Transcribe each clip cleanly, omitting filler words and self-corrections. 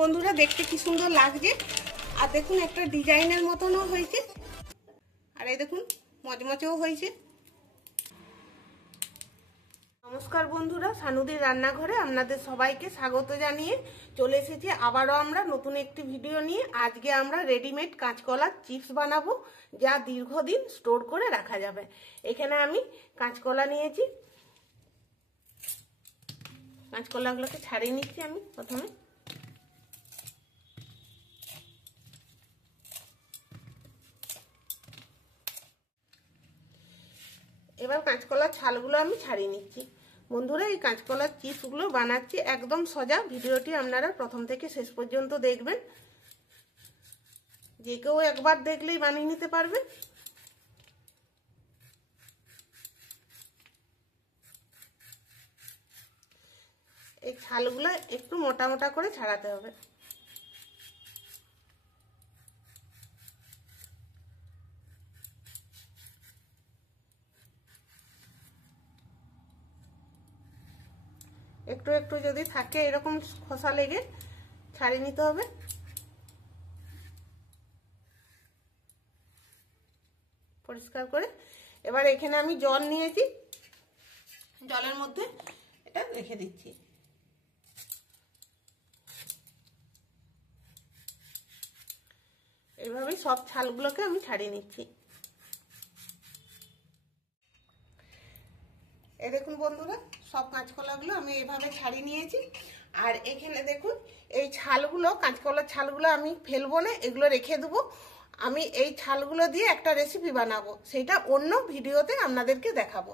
বন্ধুরা দেখতে কি সুন্দর লাগছে। আর দেখুন একটা ডিজাইনের মতনও হয়েছে, আর এই দেখুন মচমচেও হয়েছে। নমস্কার বন্ধুরা, সানুদির রান্নাঘরে আপনাদের সবাইকে স্বাগত জানিয়ে চলে এসেছি আবারও আমরা নতুন একটি ভিডিও নিয়ে। আজকে আমরা রেডিমেড কাঁচকলার চিপস বানাবো, যা দীর্ঘদিন স্টোর করে রাখা যাবে। এখানে আমি কাঁচকলা নিয়েছি, কাঁচকলাগুলোকে ছাড়িয়ে নিচ্ছি আমি প্রথমে। এবার কাঁচকলার ছালগুলো আমি ছাড়িয়ে নিচ্ছি। বন্ধুরা, এই কাঁচকলার চিপসগুলো বানাচ্ছি একদম সোজা। ভিডিওটি আপনারা প্রথম থেকে শেষ পর্যন্ত দেখবেন, যে কেউ একবার দেখলেই বানিয়ে নিতে পারবে। এই ছালগুলো একটু মোটা মোটা করে ছাড়াতে হবে। একটু একটু যদি থাকে এরকম খোসা লেগে ছাড়িয়ে নিতে হবে। পরিষ্কার করে এবার এখানে আমি জল নিয়েছি, জলের মধ্যে এটা রেখে দিচ্ছি। এইভাবেই সব ছালগুলোকে আমি ছাড়িয়ে নিচ্ছি। এই দেখুন বন্ধুরা, সব কাঁচকলাগুলো আমি এইভাবে ছাড়িয়ে নিয়েছি। আর এখানে দেখুন এই ছালগুলো, কাঁচকলার ছালগুলো আমি ফেলবো না, এগুলো রেখে দেবো। আমি এই ছালগুলো দিয়ে একটা রেসিপি বানাবো, সেটা অন্য ভিডিওতে আপনাদেরকে দেখাবো।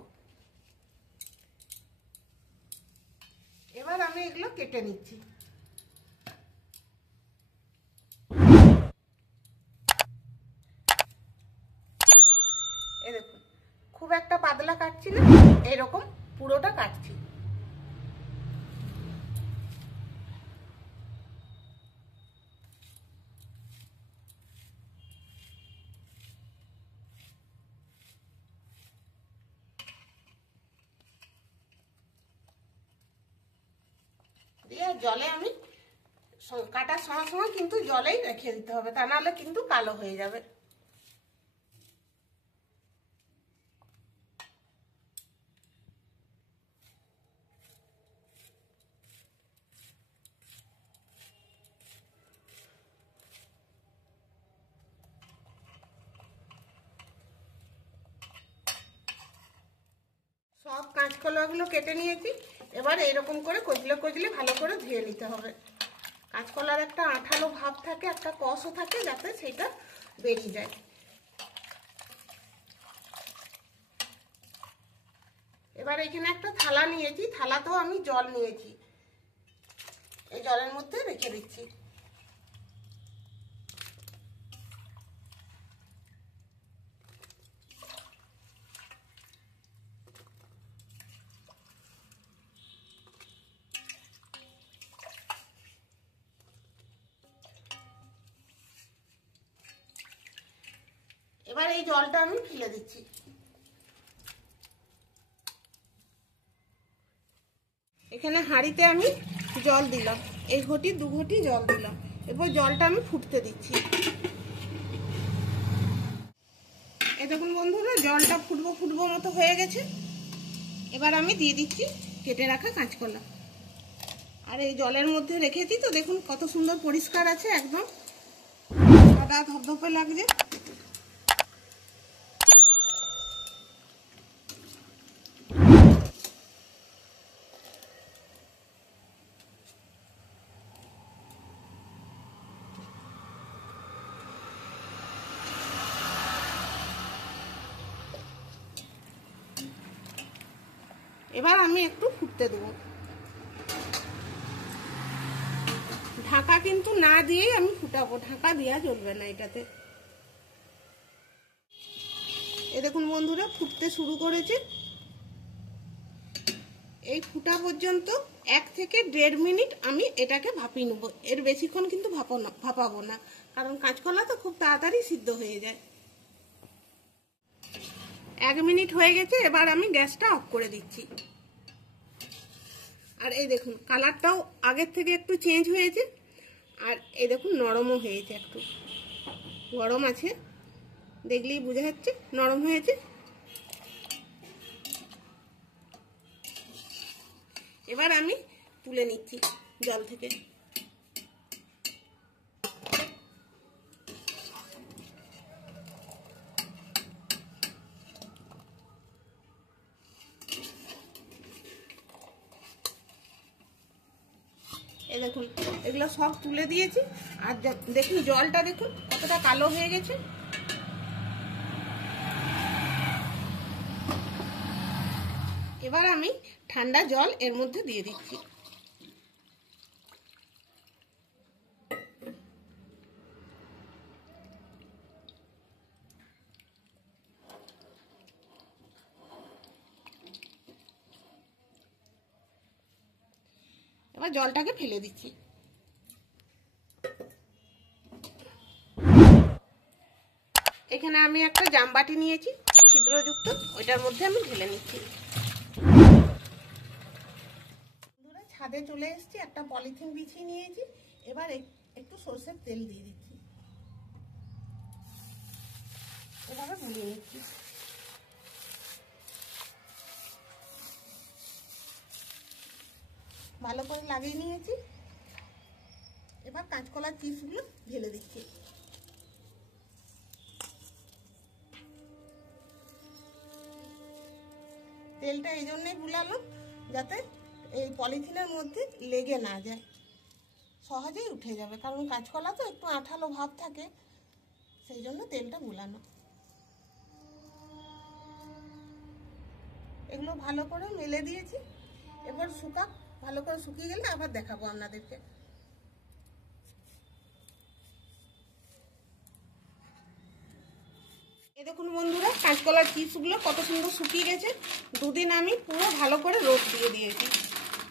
এবার আমি এগুলো কেটে নিচ্ছি। এই দেখুন, খুব একটা পাতলা কাটছি না, এরকম পুরোটা কাটছি। দিয়ে জলে আমি কাটার সময় সময় কিন্তু জলেই রেখে দিতে হবে, তা নাহলে কিন্তু কালো হয়ে যাবে। সব কাঁচকলাগুলো কেটে নিয়েছি। এবার এইরকম করে কচলে কচলে ভালো করে ধুয়ে নিতে হবে। কাঁচকলার একটা আঠালো ভাব থাকে, একটা কষও থাকে, যাতে সেটা বেরিয়ে যায়। এবার এখানে একটা থালা নিয়েছি, থালাতেও আমি জল নিয়েছি, এই জলের মধ্যে রেখে দিচ্ছি। এবার এই জলটা আমি ফেলে দিচ্ছি। এখানে হাঁড়িতে আমি জল দিলাম, এই ঘটি দু ঘটি জল দিলাম। এরপর জলটা আমি ফুটতে দিচ্ছি। এই দেখুন বন্ধুরা, জলটা ফুটবো ফুটবো মতো হয়ে গেছে। এবার আমি দিয়ে দিচ্ছি কেটে রাখা কাঁচকলা। আর এই জলের মধ্যে রেখেছি তো, দেখুন কত সুন্দর পরিষ্কার আছে, একদম সাদা ধপধপে লাগছে। এবার আমি একটু ফুটতে দেবো। ঢাকা কিন্তু না দিয়েই আমি ফুটাবো, ঢাকা দেওয়া চলবে না এটাতে। এ দেখুন বন্ধুরা, ফুটতে শুরু করেছে। এই ফুটা পর্যন্ত 1 থেকে 1.5 মিনিট আমি এটাকে ভাপিয়ে নেবো। এর বেশিক্ষণ কিন্তু ভাপাবো না, কারণ কাঁচকলা তো খুব তাড়াতাড়ি সিদ্ধ হয়ে যায়। 1 মিনিট হয়ে গেছে, এবার আমি গ্যাসটা অফ করে দিচ্ছি। আর এই দেখুন কালারটাও আগের থেকে একটু চেঞ্জ হয়েছে। আর এই দেখুন নরমও হয়েছে, একটু গরম আছে, দেখলেই বোঝা যাচ্ছে নরম হয়েছে। এবার আমি তুলে নিচ্ছি জল থেকে। এই দেখুন এগুলো সব তুলে দিয়েছি। আর দেখুন জলটা দেখুন কতটা কালো হয়ে গেছে। এবার আমি ঠান্ডা জল এর মধ্যে দিয়ে দিচ্ছি। এবার জলটাকে ফেলে দিচ্ছি। এখানে আমি একটা জামবাটি নিয়েছি ছিদ্রযুক্ত, ওইটার মধ্যে আমি ঢেলে নিচ্ছি। ছাদে চলে এসেছি, একটা পলিথিন বিছিয়ে নিয়েছি। এবার একটু সরষের তেল দিয়ে দিচ্ছি, এভাবে গুলিয়ে নিচ্ছি। ভালো করে লাগিয়ে নিয়েছি। এবার কাঁচকলার চিপসগুলো ঢেলে দিচ্ছি। তেলটা এই জন্যই গুলালাম যাতে এই পলিথিনের মধ্যে লেগে না যায়, সহজেই উঠে যাবে, কারণ কাঁচকলা তো একটু আঠালো ভাব থাকে, সেই জন্য তেলটা গুলানো। এগুলো ভালো করে মেলে দিয়েছি। এবার ভালো করে শুকিয়ে গেলে আবার দেখাবো আপনাদেরকে। এই দেখুন বন্ধুরা, কাঁচকলার চিপসগুলো কত সুন্দর শুকিয়ে গেছে। দুদিন আমি পুরো ভালো করে রোদ দিয়ে দিয়েছি,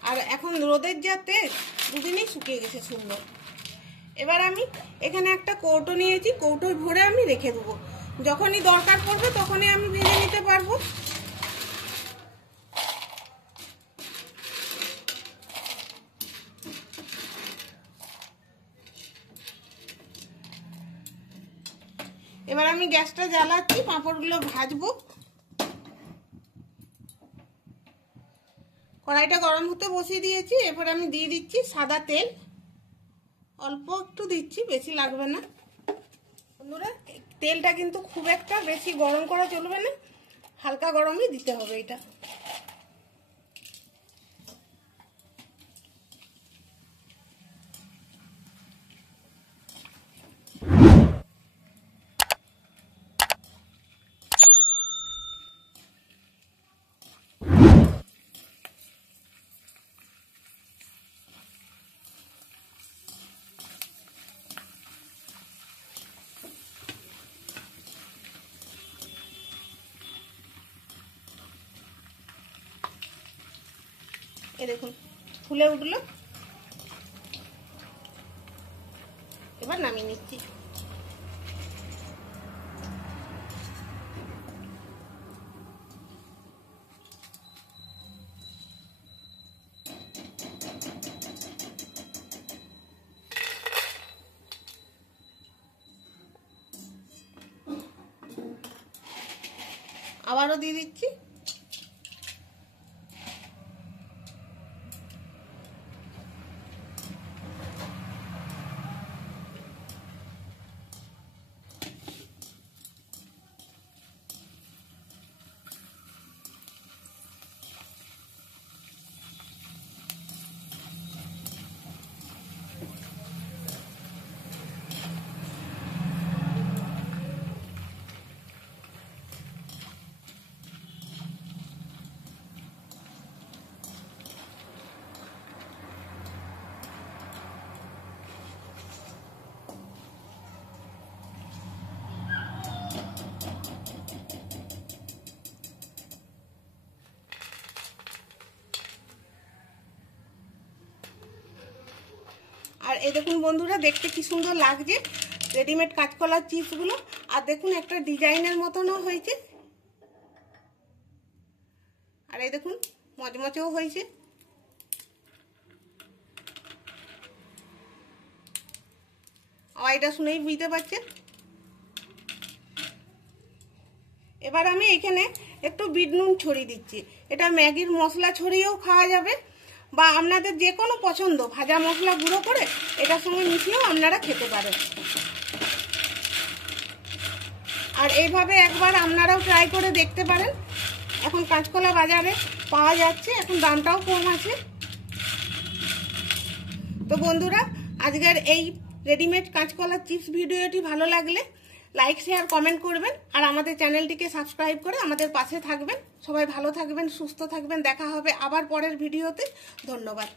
আর এখন রোদের যা তেজ, দুদিনেই শুকিয়ে গেছে সুন্দর। এবার আমি এখানে একটা কৌটো নিয়েছি, কৌটোয় ভরে আমি রেখে দেবো, যখনই দরকার পড়বে তখনই আমি ভেজে নিতে পারবো। এবার আমি গ্যাসটা জ্বালাচ্ছি, পাঁপড়গুলো ভাজবো। কড়াইটা গরম হতে বসিয়ে দিয়েছি। এবার আমি দিয়ে দিচ্ছি সাদা তেল, অল্প একটু দিচ্ছি, বেশি লাগবে না। বন্ধুরা তেলটা কিন্তু খুব একটা বেশি গরম করা চলবে না, হালকা গরমই দিতে হবে এটা। এই দেখুন ফুলে উঠলো, এবার নামিয়ে নিচ্ছি। আবারও দিয়ে দিচ্ছি। আর এই দেখুন বন্ধুরা, দেখতে কি সুন্দর লাগছে রেডিমেড কাঁচকলার চিপসগুলো। আর দেখুন একটা ডিজাইনের মতনও হয়েছে, আর এই দেখুন মচমচেও হয়েছে। আওয়াজটা শুনেই বুঝতে পারছেন। এবার আমি এখানে একটু বিট নুন ছড়িয়ে দিচ্ছি। এটা ম্যাগির মশলা ছড়িয়েও খাওয়া যাবে, বা আপনাদের যে কোনো পছন্দ ভাজা মশলা গুঁড়ো করে এটার সঙ্গে মিশিয়েও আপনারা খেতে পারেন। আর এইভাবে একবার আপনারাও ট্রাই করে দেখতে পারেন। এখন কাঁচকলা বাজারে পাওয়া যাচ্ছে, এখন দামটাও কম আছে। তো বন্ধুরা, আজকের এই রেডিমেড কাঁচকলার চিপস ভিডিওটি ভালো লাগলে লাইক শেয়ার কমেন্ট করবেন, আর আমাদের চ্যানেলটিকে সাবস্ক্রাইব করে আমাদের পাশে থাকবেন। সবাই ভালো থাকবেন, সুস্থ থাকবেন। দেখা হবে আবার পরের ভিডিওতে। ধন্যবাদ।